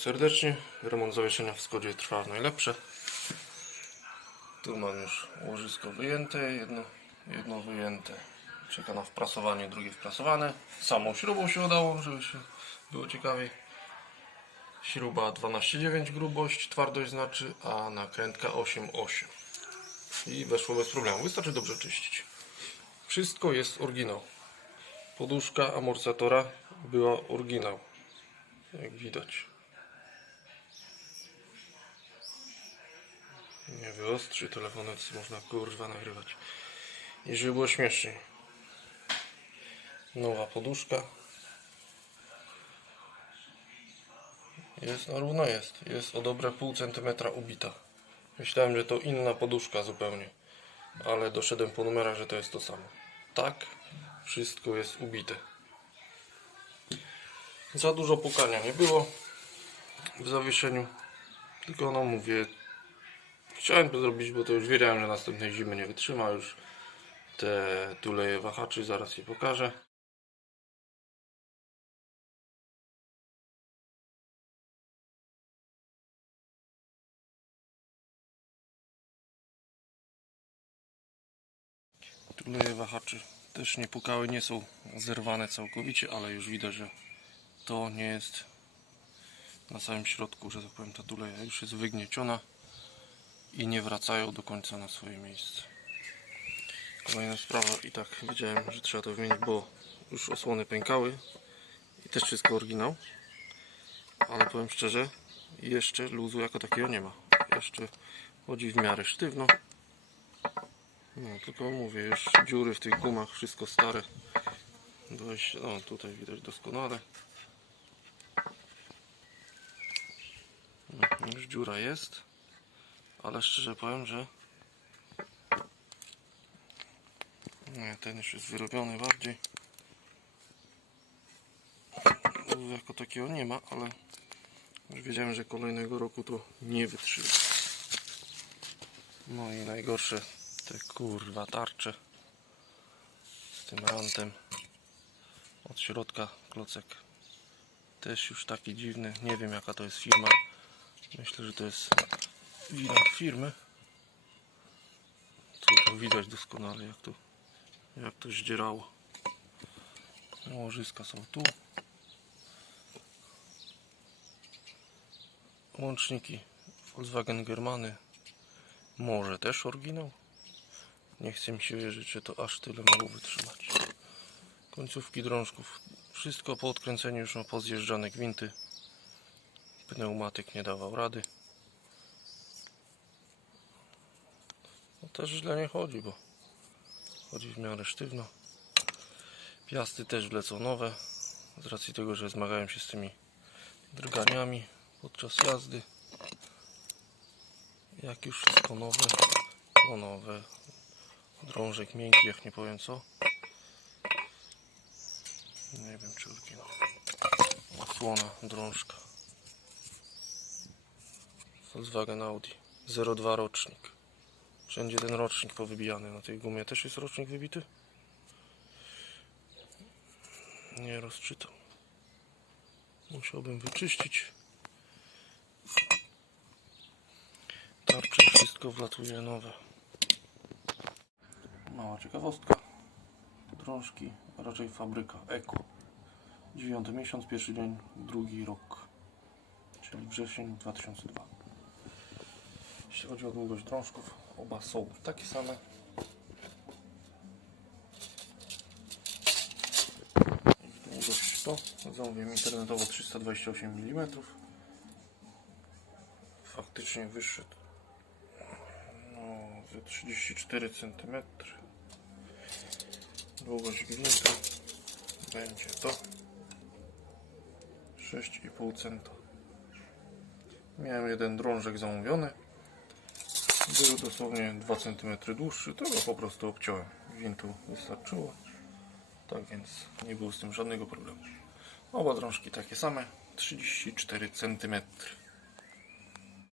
serdecznie. Remont zawieszenia w Skodzie trwa w najlepsze. Tu mam już łożysko wyjęte, jedno, jedno wyjęte. Czeka na wprasowanie, drugie wprasowane. Samą śrubą się udało, żeby się było ciekawiej. Śruba 12,9 grubość, twardość znaczy, a nakrętka 8,8. I weszło bez problemu. Wystarczy dobrze czyścić. Wszystko jest oryginał. Poduszka amortyzatora była oryginał. Jak widać. Nie wyostrzy telefonu, to można kurwa nagrywać. I żeby było śmieszniej. Nowa poduszka. Jest, no równo jest. Jest o dobre pół centymetra ubita. Myślałem, że to inna poduszka zupełnie. Ale doszedłem po numerach, że to jest to samo. Tak, wszystko jest ubite. Za dużo pukania nie było w zawieszeniu. Tylko no mówię, chciałem to zrobić, bo to już wiedziałem, że następnej zimy nie wytrzyma już te tuleje wahaczy, zaraz je pokażę. Tuleje wahaczy też nie pukały, nie są zerwane całkowicie, ale już widać, że to nie jest na samym środku, że tak powiem, ta tuleja już jest wygnieciona i nie wracają do końca na swoje miejsce. Kolejna sprawa i tak wiedziałem, że trzeba to wymienić, bo już osłony pękały i też wszystko oryginał, ale powiem szczerze, jeszcze luzu jako takiego nie ma. Jeszcze chodzi w miarę sztywno. No, tylko mówię, już dziury w tych gumach, wszystko stare. Dość, no tutaj widać doskonale. No, już dziura jest, ale szczerze powiem, że nie, ten już jest wyrobiony bardziej. Jako takiego nie ma, ale już wiedziałem, że kolejnego roku to nie wytrzyma. No i najgorsze te kurwa tarcze z tym rantem od środka klocek też już taki dziwny nie wiem jaka to jest firma myślę, że to jest wina firmy tu to widać doskonale jak to jak to zdzierało łożyska są tu łączniki Volkswagen Germany może też oryginał nie chcę mi się wierzyć, że to aż tyle mogło wytrzymać. Końcówki drążków. Wszystko po odkręceniu już ma pozjeżdżane gwinty. Pneumatyk nie dawał rady. No też źle nie chodzi, bo chodzi w miarę sztywno. Piasty też wlecą nowe. Z racji tego, że zmagałem się z tymi drganiami podczas jazdy. Jak już wszystko nowe, to nowe. Drążek miękki, jak nie powiem co. Nie wiem czy oryginał. Osłona drążka. Volkswagen Audi 02 rocznik. Wszędzie ten rocznik powybijany. Na tej gumie też jest rocznik wybity? Nie rozczytam. Musiałbym wyczyścić. Tarcze wszystko wlatuje nowe. Mała ciekawostka. Drążki, raczej fabryka Eko. 9 miesiąc, pierwszy dzień, drugi rok. Czyli wrzesień 2002. Jeśli chodzi o długość drążków, oba są takie same. Długość to zamówiłem internetowo 328 mm. Faktycznie wyszedł no, ze 34 cm. Długość gwinta będzie to 6,5 cm. Miałem jeden drążek zamówiony. Był dosłownie 2 cm dłuższy, to go po prostu obciąłem. Gwintu wystarczyło. Tak więc nie było z tym żadnego problemu. Oba drążki takie same, 34 cm.